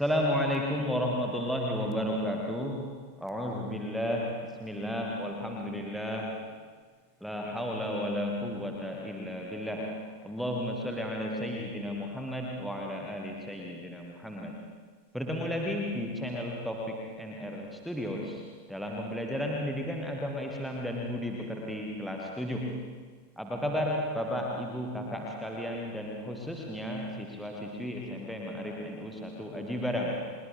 Assalamualaikum warahmatullahi wabarakatuh. A'udzubillah, bismillah, walhamdulillah, la haula wa la quwwata illa billah. Allahumma shalli ala sayyidina Muhammad wa ala ali sayyidina Muhammad. Bertemu lagi di channel Taufik NR Studios dalam pembelajaran pendidikan agama Islam dan budi pekerti kelas 7. Apa kabar Bapak, Ibu, Kakak sekalian dan khususnya siswa-siswi SMP Ma'arif NU 1 Aji Barang.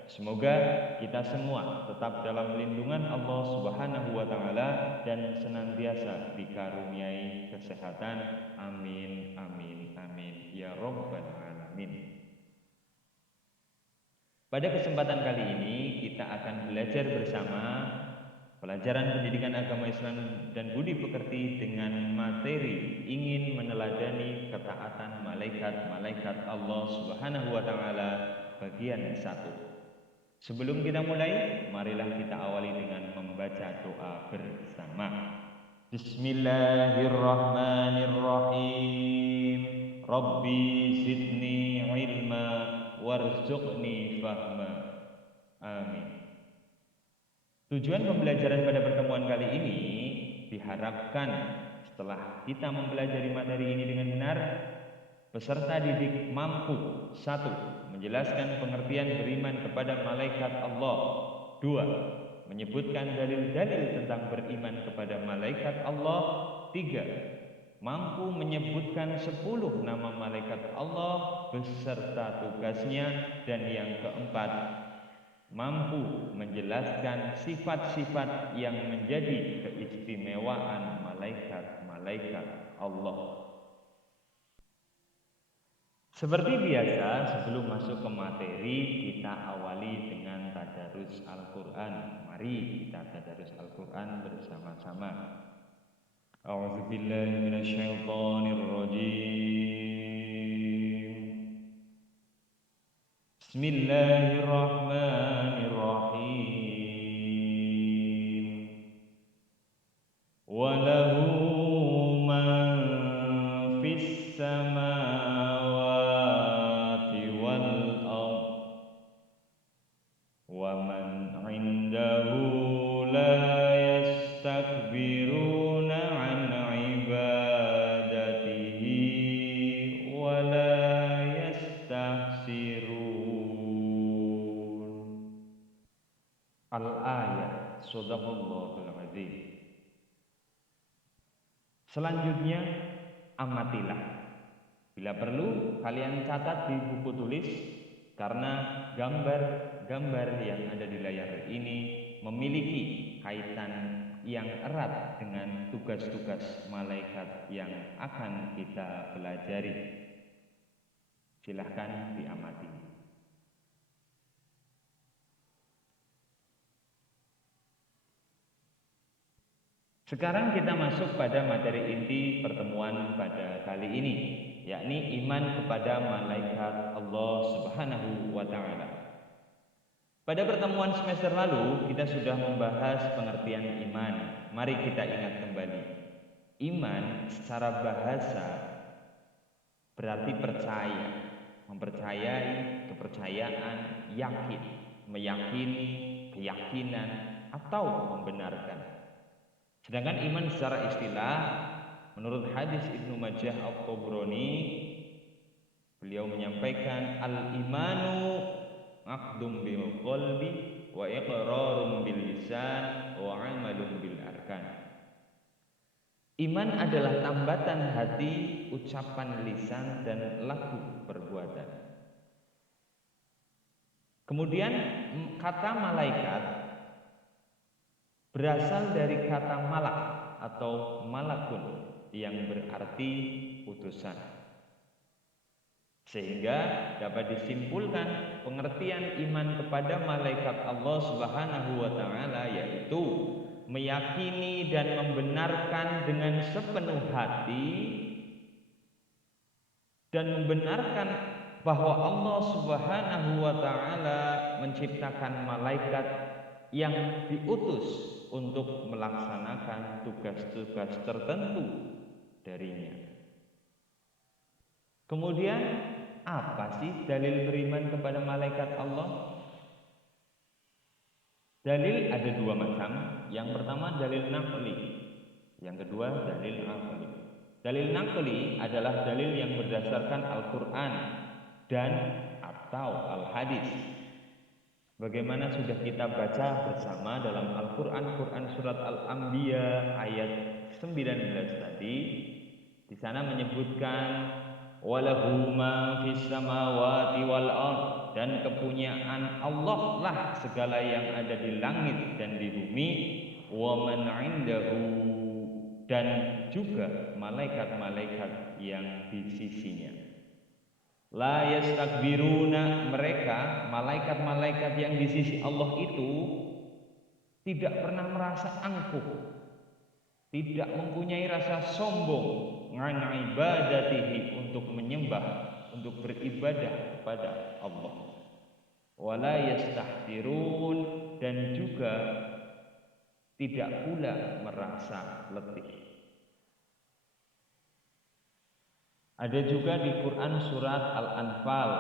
Semoga kita semua tetap dalam lindungan Allah Subhanahu wa taala dan senantiasa dikaruniai kesehatan. Amin amin amin ya rabbal alamin. Pada kesempatan kali ini kita akan belajar bersama pelajaran pendidikan agama Islam dan budi pekerti dengan materi ingin meneladani ketaatan malaikat-malaikat Allah Subhanahu wa taala bagian 1. Sebelum kita mulai, marilah kita awali dengan membaca doa bersama. Bismillahirrahmanirrahim. Rabbi zidni ilma warzuqni fahma. Amin. Tujuan pembelajaran pada pertemuan kali ini diharapkan setelah kita mempelajari materi ini dengan benar, peserta didik mampu 1. Menjelaskan pengertian beriman kepada malaikat Allah. 2. Menyebutkan dalil-dalil tentang beriman kepada malaikat Allah. 3. Mampu menyebutkan 10 nama malaikat Allah beserta tugasnya. Dan yang keempat, mampu menjelaskan sifat-sifat yang menjadi keistimewaan malaikat-malaikat Allah. Seperti biasa, sebelum masuk ke materi, kita awali dengan tadarus Al-Quran. Mari kita tadarus Al-Quran bersama-sama. A'udzubillahi minasyaitonirrajim. Bismillahirrahmanirrahim. Walahu man fis samawati wal ardh wa man 'indahu la yastakbiruna 'an 'ibadatihi wa la yastahsirun. Al-ayat. Shadaqallahul adzim. Selanjutnya, amatilah. Bila perlu, kalian catat di buku tulis, karena gambar-gambar yang ada di layar ini memiliki kaitan yang erat dengan tugas-tugas malaikat yang akan kita pelajari. Silahkan diamati. Sekarang kita masuk pada materi inti pertemuan pada kali ini, yakni iman kepada malaikat Allah Subhanahu wa taala. Pada pertemuan semester lalu kita sudah membahas pengertian iman. Mari kita ingat kembali. Iman secara bahasa berarti percaya, mempercayai, kepercayaan, yakin, meyakini, keyakinan, atau membenarkan. Sedangkan iman secara istilah, menurut hadis Ibnu Majah At-Tabrani, beliau menyampaikan al-imanu aqdum bil qalbi wa iqrarun bil lisan wa amalun bil arkan. Iman adalah tambatan hati, ucapan lisan, dan laku perbuatan. Kemudian kata malaikat berasal dari kata malak atau malakun yang berarti utusan. Sehingga dapat disimpulkan pengertian iman kepada malaikat Allah Subhanahu wa taala yaitu meyakini dan membenarkan dengan sepenuh hati dan membenarkan bahwa Allah Subhanahu wa taala menciptakan malaikat yang diutus untuk melaksanakan tugas-tugas tertentu darinya. Kemudian, apa sih dalil beriman kepada malaikat Allah? Dalil ada dua macam. Yang pertama dalil naqli, yang kedua dalil aqli. Dalil naqli adalah dalil yang berdasarkan Al-Quran dan atau Al-Hadis. Bagaimana sudah kita baca bersama dalam Al-Quran, surat Al-Anbiya ayat 19 tadi. Di sana menyebutkan walahu ma fis samawati wal ard, dan kepunyaan Allah lah segala yang ada di langit dan di bumi, wa man indahu, dan juga malaikat-malaikat yang di sisinya. La yastakbiruna, mereka malaikat-malaikat yang di sisi Allah itu tidak pernah merasa angkuh, tidak mempunyai rasa sombong, an ibadatihi, untuk menyembah, untuk beribadah kepada Allah. Wala yastahdirun, dan juga tidak pula merasa letih. Ada juga di Quran surat Al-Anfal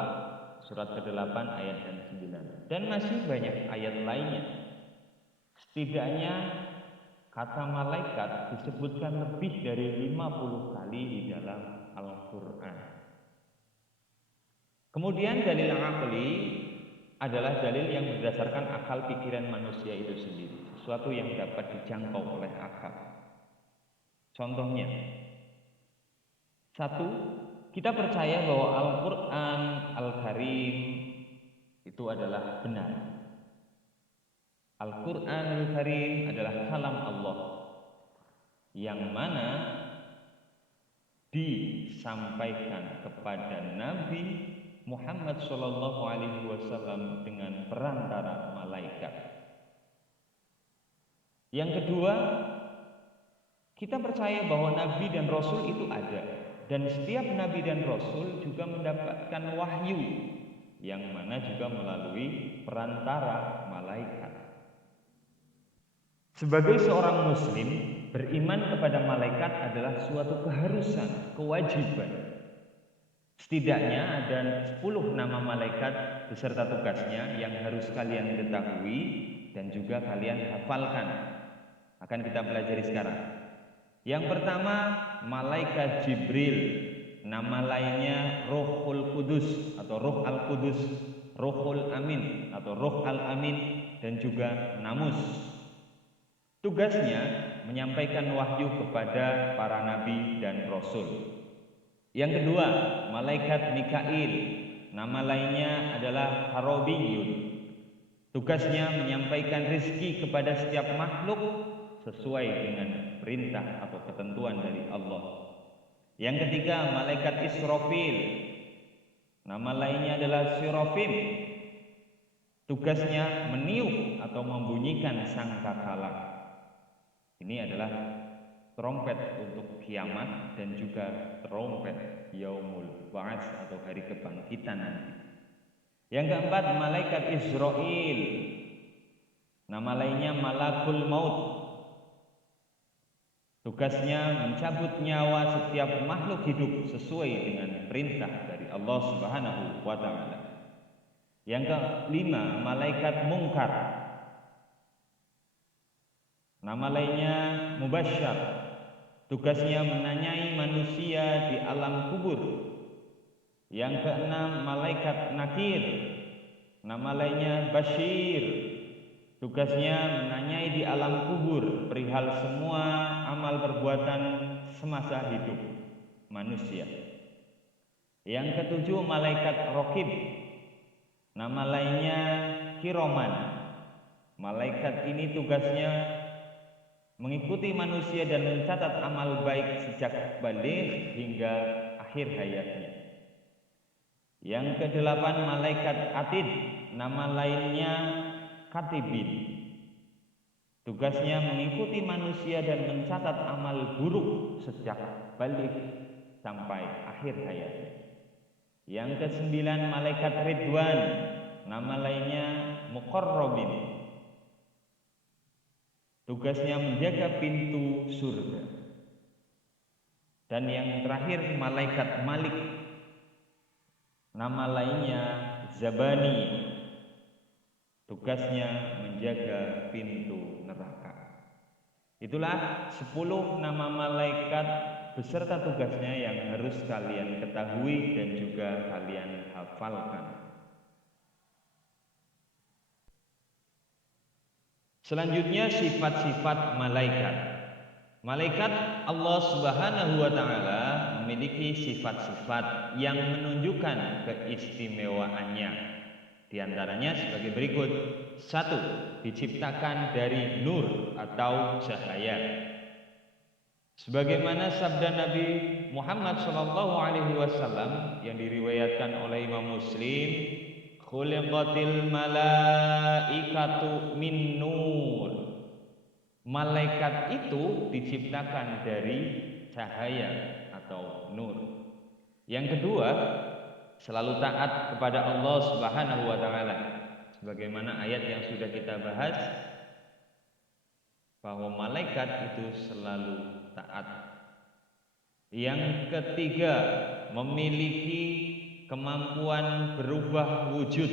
surat ke-8 ayat 9, dan masih banyak ayat lainnya. Setidaknya kata malaikat disebutkan lebih dari 50 kali di dalam Al-Quran. Kemudian dalil aqli adalah dalil yang berdasarkan akal pikiran manusia itu sendiri, sesuatu yang dapat dijangkau oleh akal. Contohnya, satu, kita percaya bahwa Al-Quran Al-Karim itu adalah benar. Al-Quran Al-Karim adalah kalam Allah, yang mana disampaikan kepada Nabi Muhammad SAW dengan perantara malaikat. Yang kedua, kita percaya bahwa Nabi dan Rasul itu ada, dan setiap Nabi dan Rasul juga mendapatkan wahyu, yang mana juga melalui perantara malaikat. Sebagai seorang muslim, beriman kepada malaikat adalah suatu keharusan, kewajiban. Setidaknya ada 10 nama malaikat beserta tugasnya yang harus kalian ketahui dan juga kalian hafalkan. Akan kita pelajari sekarang. Yang pertama, malaikat Jibril, nama lainnya Ruhul Kudus atau Ruh Al-Kudus, Ruhul Amin atau Ruh Al-Amin, dan juga Namus. Tugasnya menyampaikan wahyu kepada para nabi dan rasul. Yang kedua, malaikat Mikail, nama lainnya adalah Harobiyun. Tugasnya menyampaikan rizki kepada setiap makhluk sesuai dengan perintah atau ketentuan dari Allah. Yang ketiga, malaikat Israfil, nama lainnya adalah Sirafim. Tugasnya meniup atau membunyikan sangkakala. Ini adalah trompet untuk kiamat dan juga trompet yaumul ba'ats atau hari kebangkitan nanti. Yang keempat, malaikat Israil, nama lainnya Malakul Maut. Tugasnya mencabut nyawa setiap makhluk hidup sesuai dengan perintah dari Allah Subhanahu wa ta'ala. Yang kelima, malaikat Mungkar, nama lainnya Mubasysyar. Tugasnya menanyai manusia di alam kubur. Yang keenam, malaikat Nakir, nama lainnya Bashir. Tugasnya menanyai di alam kubur perihal semua amal perbuatan semasa hidup manusia. Yang ketujuh, malaikat Raqib, nama lainnya Kiroman. Malaikat ini tugasnya mengikuti manusia dan mencatat amal baik sejak balik hingga akhir hayatnya. Yang kedelapan, malaikat Atid, nama lainnya Katibin. Tugasnya mengikuti manusia dan mencatat amal buruk sejak balik sampai akhir hayatnya. Yang kesembilan, malaikat Ridwan, nama lainnya Muqarrabin. Tugasnya menjaga pintu surga. Dan yang terakhir, malaikat Malik, nama lainnya Zabani. tugasnya menjaga pintu neraka. Itulah 10 nama malaikat beserta tugasnya yang harus kalian ketahui dan juga kalian hafalkan. Selanjutnya sifat-sifat malaikat. Malaikat Allah Subhanahu wa taala memiliki sifat-sifat yang menunjukkan keistimewaannya. Di antaranya sebagai berikut. 1. Diciptakan dari nur atau cahaya. Sebagaimana sabda Nabi Muhammad SAW yang diriwayatkan oleh Imam Muslim, khuliqatil malaikatu min nur. Malaikat itu diciptakan dari cahaya atau nur. Yang kedua, selalu taat kepada Allah Subhanahu wa taala. Sebagaimana ayat yang sudah kita bahas, bahwa malaikat itu selalu taat. Yang ketiga, memiliki kemampuan berubah wujud.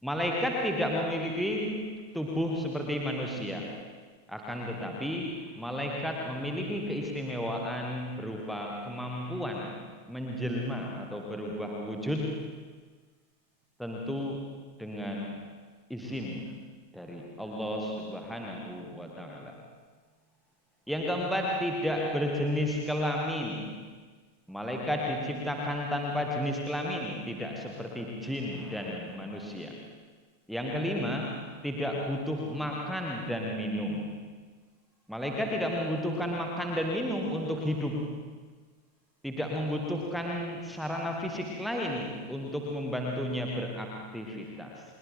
Malaikat tidak memiliki tubuh seperti manusia. Akan tetapi malaikat memiliki keistimewaan berupa kemampuan menjelma atau berubah wujud, tentu dengan izin dari Allah Subhanahu wa taala. Yang keempat, tidak berjenis kelamin. Malaikat diciptakan tanpa jenis kelamin, tidak seperti jin dan manusia. Yang kelima, tidak butuh makan dan minum. Malaikat tidak membutuhkan makan dan minum untuk hidup. Tidak membutuhkan sarana fisik lain untuk membantunya beraktivitas.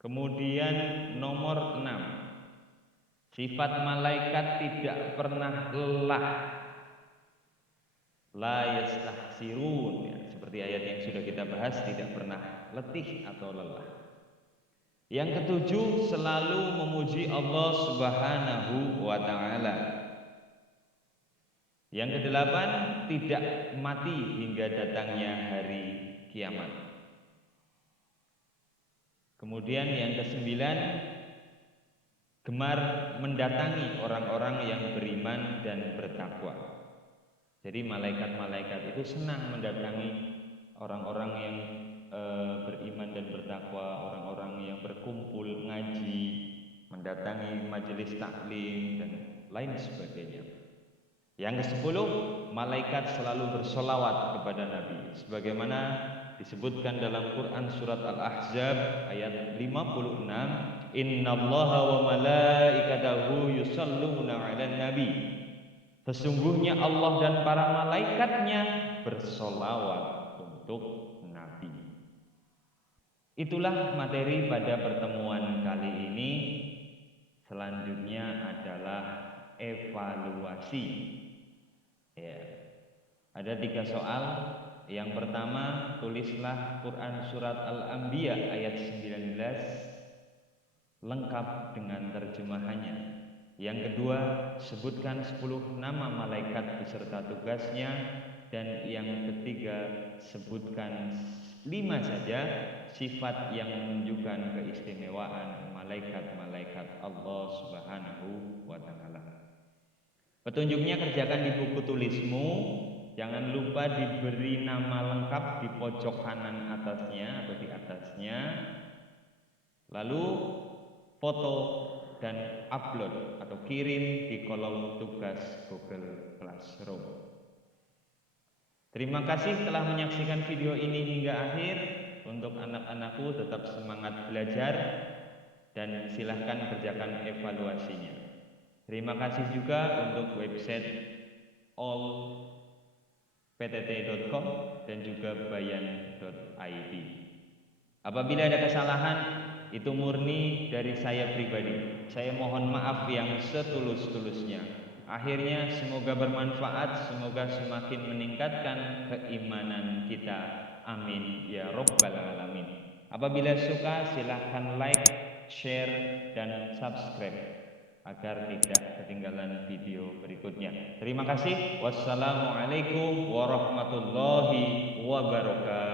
Kemudian nomor 6. Sifat malaikat tidak pernah lelah. La yastahsirun, ya, seperti ayat yang sudah kita bahas, tidak pernah letih atau lelah. Yang ketujuh, selalu memuji Allah Subhanahu wa taala. Yang kedelapan, tidak mati hingga datangnya hari kiamat. Kemudian yang kesembilan, gemar mendatangi orang-orang yang beriman dan bertakwa. Jadi malaikat-malaikat itu senang mendatangi orang-orang yang beriman dan bertakwa, orang-orang yang berkumpul ngaji, mendatangi majelis taklim dan lain sebagainya. Yang ke-10, malaikat selalu bersolawat kepada Nabi, sebagaimana disebutkan dalam Quran surat Al-Ahzab ayat 56, innallaha wa malaikatahu yusalluna 'alan nabi. Sesungguhnya Allah dan para malaikatnya bersolawat untuk Nabi. Itulah materi pada pertemuan kali ini. Selanjutnya adalah evaluasi. Ya. Ada 3 soal. Yang pertama, tulislah Quran surat Al-Anbiya ayat 19 lengkap dengan terjemahannya. Yang kedua, sebutkan 10 nama malaikat beserta tugasnya. Dan yang ketiga, sebutkan 5 saja sifat yang menunjukkan keistimewaan malaikat-malaikat Allah Subhanahu wa taala. Petunjuknya kerjakan di buku tulismu. Jangan lupa diberi nama lengkap di pojok kanan atasnya atau di atasnya. Lalu foto dan upload atau kirim di kolom tugas Google Classroom. Terima kasih telah menyaksikan video ini hingga akhir. Untuk anak-anakku tetap semangat belajar dan silahkan kerjakan evaluasinya. Terima kasih juga untuk website allptt.com dan juga bayan.id. Apabila ada kesalahan, itu murni dari saya pribadi. Saya mohon maaf yang setulus-tulusnya. Akhirnya semoga bermanfaat, semoga semakin meningkatkan keimanan kita. Amin ya Rabbal Alamin. Apabila suka silahkan like, share, dan subscribe agar tidak ketinggalan video berikutnya. Terima kasih. Wassalamualaikum warahmatullahi wabarakatuh.